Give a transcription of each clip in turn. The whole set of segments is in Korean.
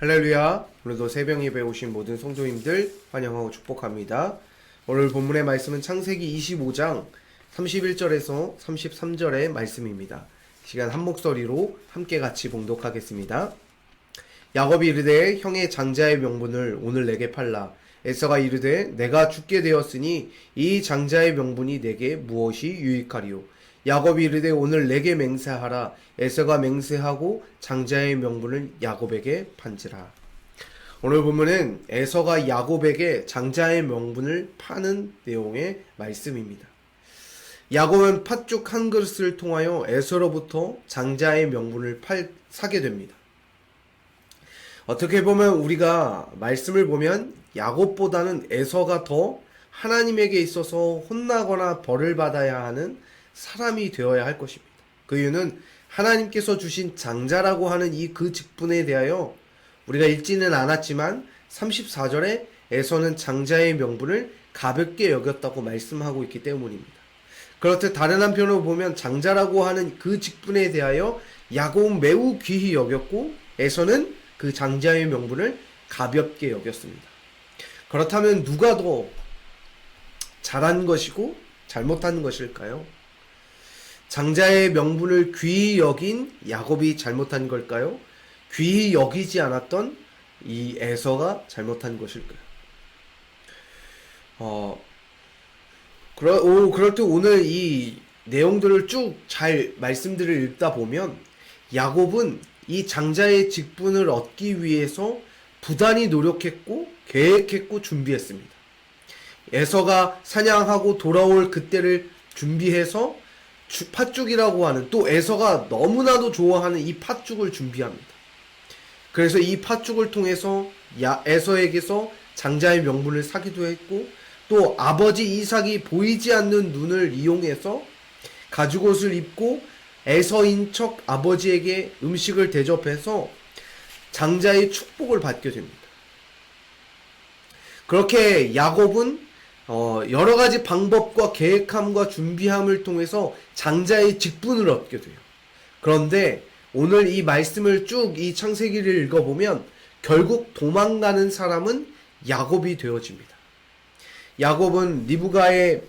할렐루야. 오늘도 새벽 예배 오신 모든 성도님들 환영하고 축복합니다. 오늘 본문의 말씀은 창세기 25장 31절에서 33절의 말씀입니다. 시간 한 목소리로 함께 같이 봉독하겠습니다. 야곱이 이르되 형의 장자의 명분을 오늘 내게 팔라. 에서가 이르되 내가 죽게 되었으니 이 장자의 명분이 내게 무엇이 유익하리요. 야곱이 이르되 오늘 내게 맹세하라. 에서가 맹세하고 장자의 명분을 야곱에게 판지라. 오늘 본문은 에서가 야곱에게 장자의 명분을 파는 내용의 말씀입니다. 야곱은 팥죽 한 그릇을 통하여 에서로부터 장자의 명분을 사게 됩니다. 어떻게 보면 우리가 말씀을 보면 야곱보다는 에서가 더 하나님에게 있어서 혼나거나 벌을 받아야 하는 사람이 되어야 할 것입니다. 그 이유는 하나님께서 주신 장자라고 하는 이 그 직분에 대하여 우리가 읽지는 않았지만 34절에 에서는 장자의 명분을 가볍게 여겼다고 말씀하고 있기 때문입니다. 그렇듯 다른 한편으로 보면 장자라고 하는 그 직분에 대하여 야곱은 매우 귀히 여겼고 에서는 그 장자의 명분을 가볍게 여겼습니다. 그렇다면 누가 더 잘한 것이고 잘못한 것일까요? 장자의 명분을 귀히 여긴 야곱이 잘못한 걸까요? 귀히 여기지 않았던 이 에서가 잘못한 것일까요? 그럴 때 오늘 이 내용들을 쭉 잘 말씀들을 읽다 보면 야곱은 이 장자의 직분을 얻기 위해서 부단히 노력했고 계획했고 준비했습니다. 에서가 사냥하고 돌아올 그때를 준비해서 팥죽이라고 하는, 또 에서가 너무나도 좋아하는 이 팥죽을 준비합니다. 그래서 이 팥죽을 통해서 에서에게서 장자의 명분을 사기도 했고, 또 아버지 이삭이 보이지 않는 눈을 이용해서 가죽옷을 입고 에서인 척 아버지에게 음식을 대접해서 장자의 축복을 받게 됩니다. 그렇게 야곱은 여러 가지 방법과 계획함과 준비함을 통해서 장자의 직분을 얻게 돼요. 그런데 오늘 이 말씀을 쭉 이 창세기를 읽어보면 결국 도망가는 사람은 야곱이 되어집니다. 야곱은 리브가의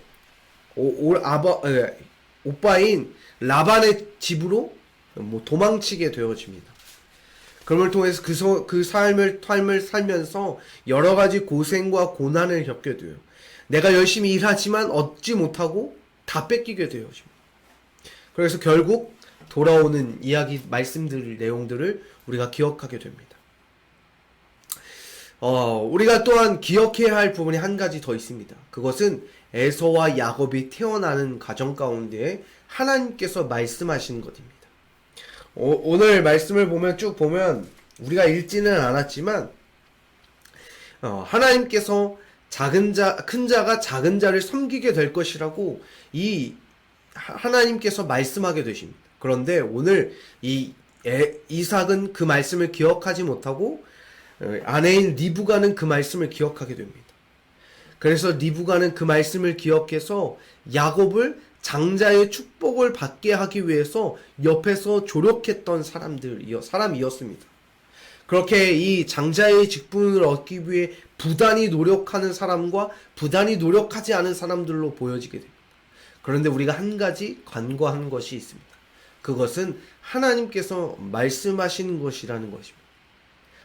오빠인 라반의 집으로 도망치게 되어집니다. 그럼을 통해서 그 삶을 살면서 여러 가지 고생과 고난을 겪게 돼요. 내가 열심히 일하지만 얻지 못하고 다 뺏기게 되어집니다. 그래서 결국 돌아오는 이야기, 말씀들, 내용들을 우리가 기억하게 됩니다. 우리가 또한 기억해야 할 부분이 한 가지 더 있습니다. 그것은 에서와 야곱이 태어나는 가정 가운데 하나님께서 말씀하시는 것입니다. 오늘 말씀을 쭉 보면 우리가 읽지는 않았지만 하나님께서 큰 자가 작은 자를 섬기게 될 것이라고 이 하나님께서 말씀하게 되십니다. 그런데 오늘 이삭은 그 말씀을 기억하지 못하고 아내인 리브가는 그 말씀을 기억하게 됩니다. 그래서 리브가는 그 말씀을 기억해서 야곱을 장자의 축복을 받게 하기 위해서 옆에서 조력했던 사람이었습니다. 그렇게 이 장자의 직분을 얻기 위해 부단히 노력하는 사람과 부단히 노력하지 않은 사람들로 보여지게 됩니다. 그런데 우리가 한 가지 간과한 것이 있습니다. 그것은 하나님께서 말씀하신 것이라는 것입니다.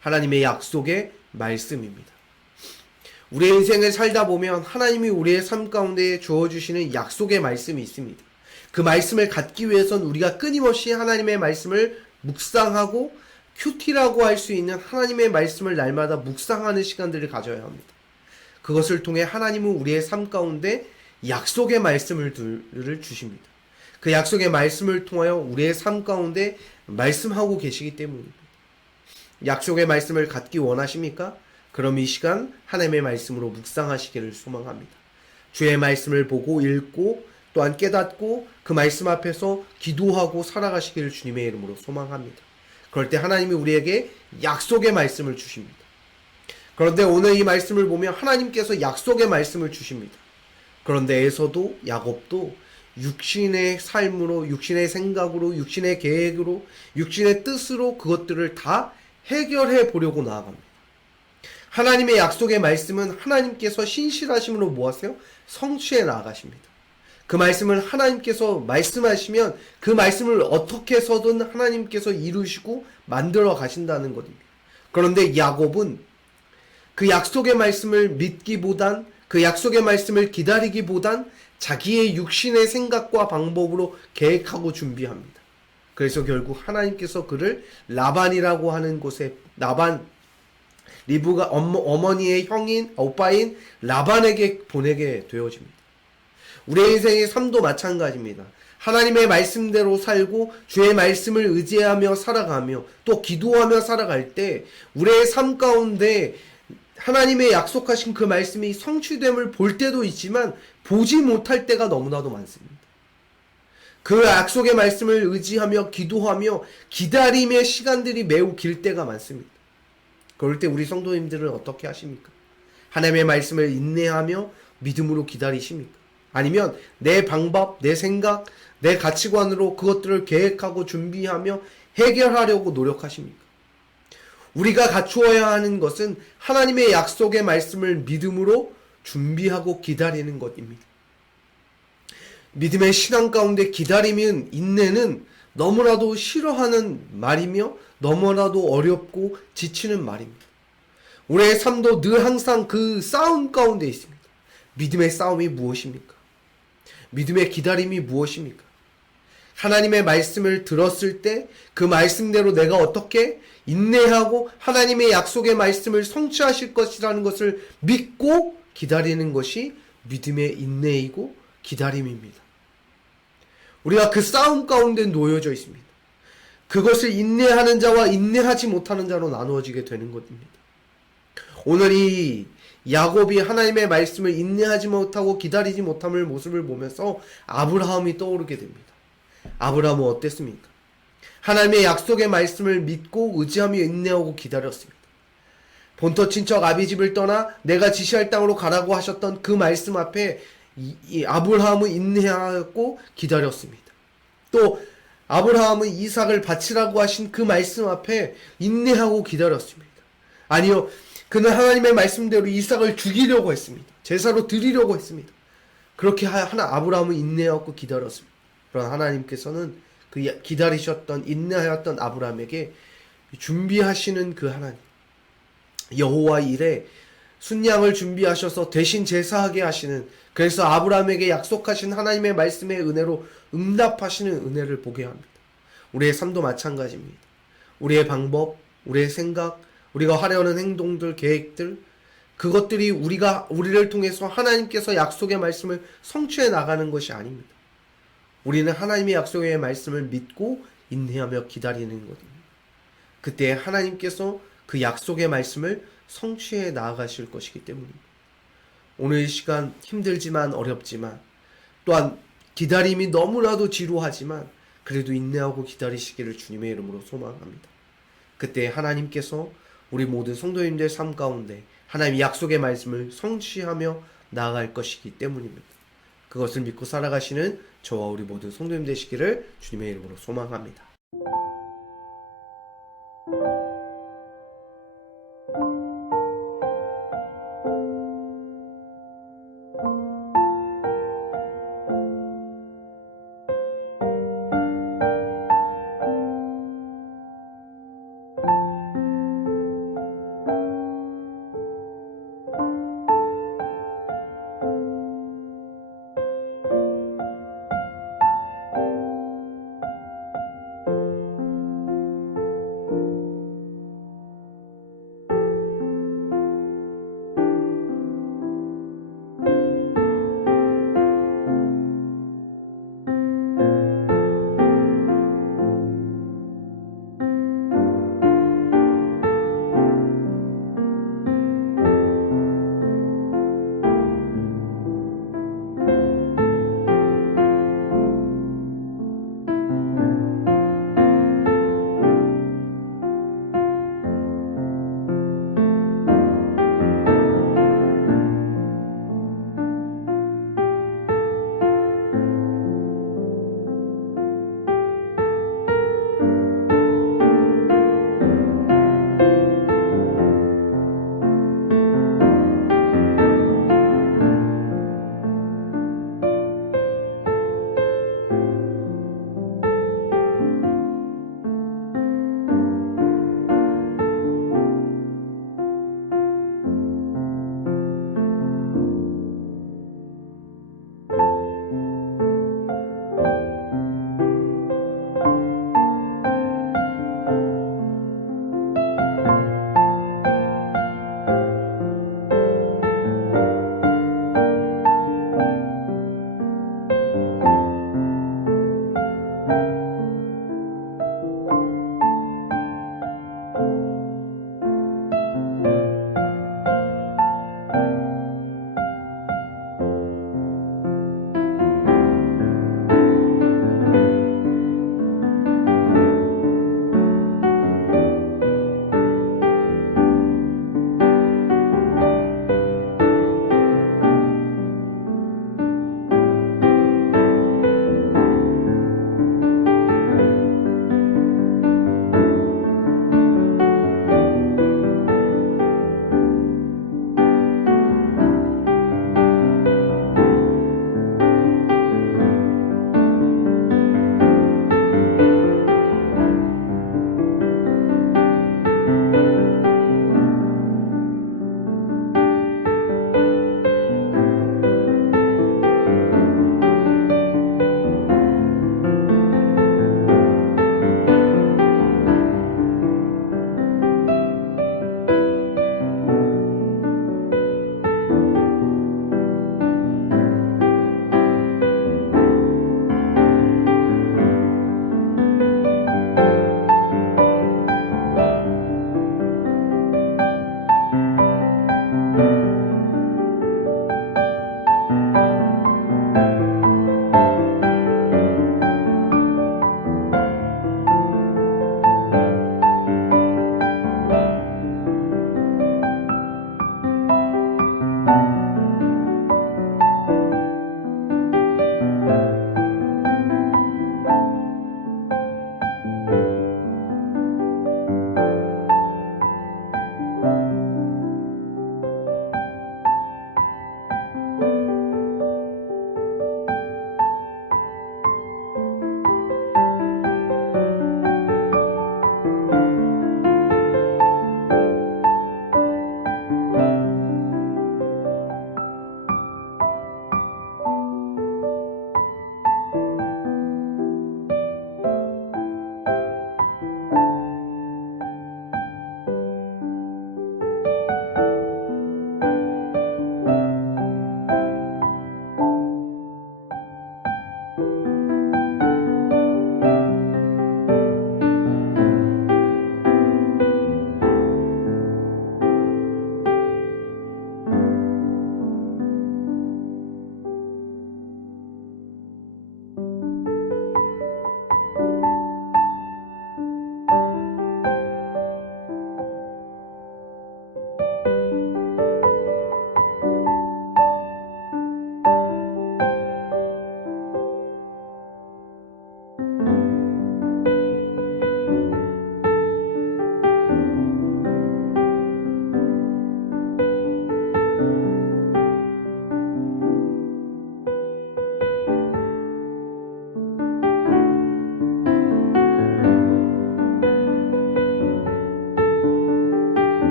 하나님의 약속의 말씀입니다. 우리의 인생을 살다 보면 하나님이 우리의 삶 가운데 주어주시는 약속의 말씀이 있습니다. 그 말씀을 갖기 위해선 우리가 끊임없이 하나님의 말씀을 묵상하고 큐티라고 할 수 있는 하나님의 말씀을 날마다 묵상하는 시간들을 가져야 합니다. 그것을 통해 하나님은 우리의 삶 가운데 약속의 말씀을 주십니다. 그 약속의 말씀을 통하여 우리의 삶 가운데 말씀하고 계시기 때문입니다. 약속의 말씀을 갖기 원하십니까? 그럼 이 시간 하나님의 말씀으로 묵상하시기를 소망합니다. 주의 말씀을 보고 읽고 또한 깨닫고 그 말씀 앞에서 기도하고 살아가시기를 주님의 이름으로 소망합니다. 그럴 때 하나님이 우리에게 약속의 말씀을 주십니다. 그런데 오늘 이 말씀을 보면 하나님께서 약속의 말씀을 주십니다. 그런데 에서도 야곱도 육신의 삶으로, 육신의 생각으로, 육신의 계획으로, 육신의 뜻으로 그것들을 다 해결해 보려고 나아갑니다. 하나님의 약속의 말씀은 하나님께서 신실하심으로 뭐하세요? 성취해 나아가십니다. 그 말씀을 하나님께서 말씀하시면 그 말씀을 어떻게 해서든 하나님께서 이루시고 만들어 가신다는 것입니다. 그런데 야곱은 그 약속의 말씀을 믿기보단, 그 약속의 말씀을 기다리기보단 자기의 육신의 생각과 방법으로 계획하고 준비합니다. 그래서 결국 하나님께서 그를 라반이라고 하는 곳에, 리브가 어머니의 형인, 오빠인 라반에게 보내게 되어집니다. 우리의 인생의 삶도 마찬가지입니다. 하나님의 말씀대로 살고 주의 말씀을 의지하며 살아가며 또 기도하며 살아갈 때 우리의 삶 가운데 하나님의 약속하신 그 말씀이 성취됨을 볼 때도 있지만 보지 못할 때가 너무나도 많습니다. 그 약속의 말씀을 의지하며 기도하며 기다림의 시간들이 매우 길 때가 많습니다. 그럴 때 우리 성도님들은 어떻게 하십니까? 하나님의 말씀을 인내하며 믿음으로 기다리십니까? 아니면 내 방법, 내 생각, 내 가치관으로 그것들을 계획하고 준비하며 해결하려고 노력하십니까? 우리가 갖추어야 하는 것은 하나님의 약속의 말씀을 믿음으로 준비하고 기다리는 것입니다. 믿음의 신앙 가운데 기다리면 인내는 너무나도 싫어하는 말이며 너무나도 어렵고 지치는 말입니다. 우리의 삶도 늘 항상 그 싸움 가운데 있습니다. 믿음의 싸움이 무엇입니까? 믿음의 기다림이 무엇입니까? 하나님의 말씀을 들었을 때 그 말씀대로 내가 어떻게 인내하고 하나님의 약속의 말씀을 성취하실 것이라는 것을 믿고 기다리는 것이 믿음의 인내이고 기다림입니다. 우리가 그 싸움 가운데 놓여져 있습니다. 그것을 인내하는 자와 인내하지 못하는 자로 나누어지게 되는 것입니다. 오늘 이 야곱이 하나님의 말씀을 인내하지 못하고 기다리지 못함을 모습을 보면서 아브라함이 떠오르게 됩니다. 아브라함은 어땠습니까? 하나님의 약속의 말씀을 믿고 의지하며 인내하고 기다렸습니다. 본토 친척 아비집을 떠나 내가 지시할 땅으로 가라고 하셨던 그 말씀 앞에 이 아브라함은 인내하고 기다렸습니다. 또 아브라함은 이삭을 바치라고 하신 그 말씀 앞에 인내하고 기다렸습니다. 아니요, 그는 하나님의 말씀대로 이삭을 죽이려고 했습니다. 제사로 드리려고 했습니다. 그렇게 아브라함은 인내하고 기다렸습니다. 그러나 하나님께서는 그 기다리셨던 인내하였던 아브라함에게 준비하시는 그 하나님, 여호와 일에 순양을 준비하셔서 대신 제사하게 하시는, 그래서 아브라함에게 약속하신 하나님의 말씀의 은혜로 응답하시는 은혜를 보게 합니다. 우리의 삶도 마찬가지입니다. 우리의 방법, 우리의 생각, 우리가 하려는 행동들, 계획들, 그것들이 우리를 통해서 하나님께서 약속의 말씀을 성취해 나가는 것이 아닙니다. 우리는 하나님의 약속의 말씀을 믿고 인내하며 기다리는 것입니다. 그때 하나님께서 그 약속의 말씀을 성취해 나아가실 것이기 때문입니다. 오늘 이 시간 힘들지만 어렵지만 또한 기다림이 너무나도 지루하지만 그래도 인내하고 기다리시기를 주님의 이름으로 소망합니다. 그때 하나님께서 우리 모든 성도님들 삶 가운데 하나님의 약속의 말씀을 성취하며 나아갈 것이기 때문입니다. 그것을 믿고 살아가시는 저와 우리 모든 성도님 되시기를 주님의 이름으로 소망합니다.